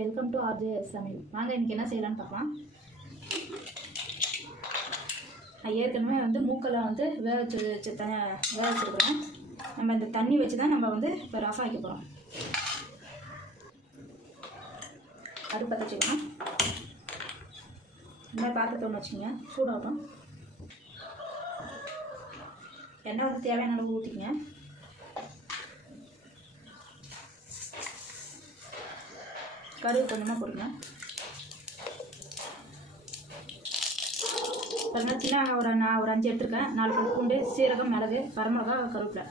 Welcome to RJ சமையல். வாங்க இன்றைக்கி என்ன செய்யலான்னு பார்க்கலாம். நான் ஏற்கனவே மூக்கெல்லாம் வேக வச்சுருக்கிறேன். நம்ம இந்த தண்ணி வச்சு தான் நம்ம இப்போ ரசம் வைக்க போகிறோம். அடுப்பு பற்ற வச்சுக்கலாம். இந்த மாதிரி பாத்திரத்தை ஒன்று வச்சுக்கோங்க, சூடாகட்டும். எண்ணெய் தேவையான அளவு ஊற்றிக்கங்க. கடுகு கொஞ்சமாக போடுங்க. பாருங்க, சின்ன நான் ஒரு 5 எடுத்துருக்கேன். 4 பல் பூண்டு, சீரகம், மிளகு, வரமிளகா, கருவேப்பிலை.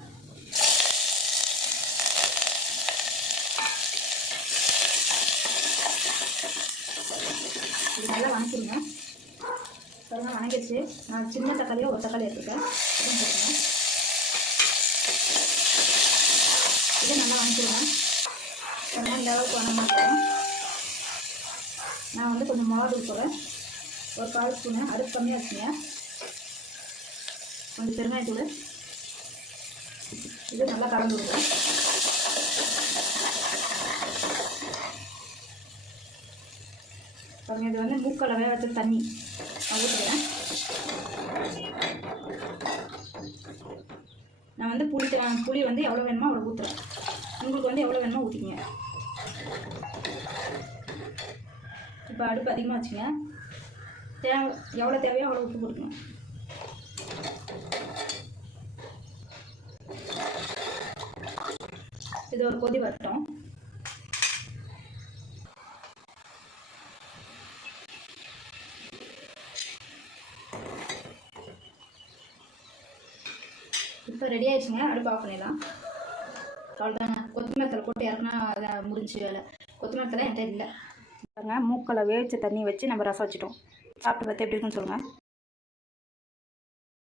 இது நல்லா வணக்கிடுங்க. பாருங்க, வணங்கிடுச்சு. நான் சின்ன தக்காளியாக ஒரு தக்காளி எடுத்துருக்கேன். இதையும் போடுங்க. இதை நல்லா வணக்கிடுங்க. பாருங்க, இந்த அளவுக்கு வணங்கினா போதும். நான் கொஞ்சம் மிளகாத்தூள் போடுறேன், ஒரு 1/4 ஸ்பூனு. அடுப்பு கம்மியாக வச்சுங்க. கொஞ்சம் பெருங்காயத்தூள். இது நல்லா கலந்து விடுறேன். பாருங்க, இது மூக்கல வேக வச்ச தண்ணி நான் ஊற்றுறேன். நான் புளி எவ்வளோ வேணுமோ அவ்வளோ ஊற்றுறேன். உங்களுக்கு எவ்வளோ வேணுமோ ஊற்றிக்கங்க. இப்போ அடுப்பு அதிகமாக வச்சுங்க. எவ்வளோ தேவையோ அவ்வளோ உப்பு போட்டுக்கணும். இது ஒரு கொதி வரட்டும். இப்போ ரெடி ஆயிடுச்சுங்க. அடுப்பு ஆஃப் பண்ணிடலாம். அவ்வளோதாங்க. கொத்தமல்லி தழை போட்டு இறக்குனா அதை முடிஞ்சு வேலை. கொத்தமல்லி தழை என்கிட்ட இல்லை. மூக்கலை வேவிச்ச தண்ணி வச்சு நம்ம ரசம் வச்சுட்டோம். சாப்பிட்டு பார்த்து எப்படி இருக்குன்னு சொல்லுங்கள்.